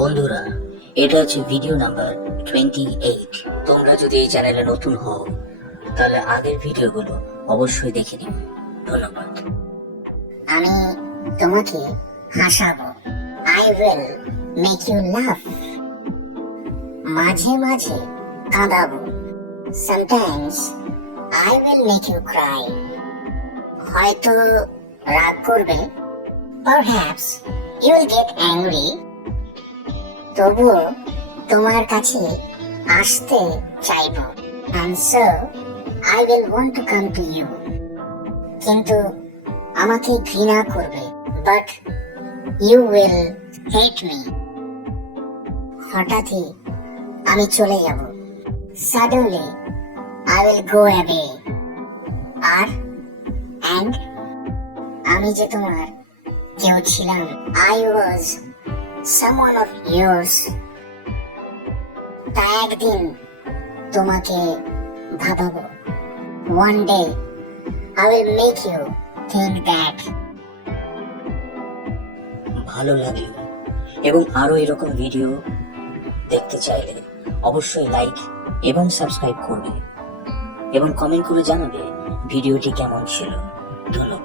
বন্ধুরা, এটা হচ্ছে ভিডিও নাম্বার 28। তোমরা যদি এই চ্যানেলে নতুন হও তাহলে আগের ভিডিওগুলো অবশ্যই দেখে নিও। ধন্যবাদ। আমি তোমাকে হাসাবো। I will make you laugh. মাঝে মাঝে কাঁদাবো। Sometimes I will make you cry. হয়তো রাগ করবে, perhaps you will get angry. তবুও তোমার কাছে আসতে চাইবো। and so I will want to come to you. কিন্তু আমাকে ঘৃণা করবে, but you will hate me. হঠাৎই আমি চলে যাব। Suddenly I will go away. R and আমি যে তোমার কেউ ছিলাম। I was someone of yours. তা একদিন তোমাকে ভাবাবো। One day I will make you think that. ভালো লাগলো এবং আরো এরকম ভিডিও দেখতে চাইলে অবশ্যই লাইক এবং সাবস্ক্রাইব করবে এবং কমেন্ট করে জানাবে ভিডিওটি কেমন ছিল। ধন্যবাদ।